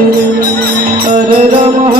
Hare Ram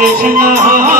Krishna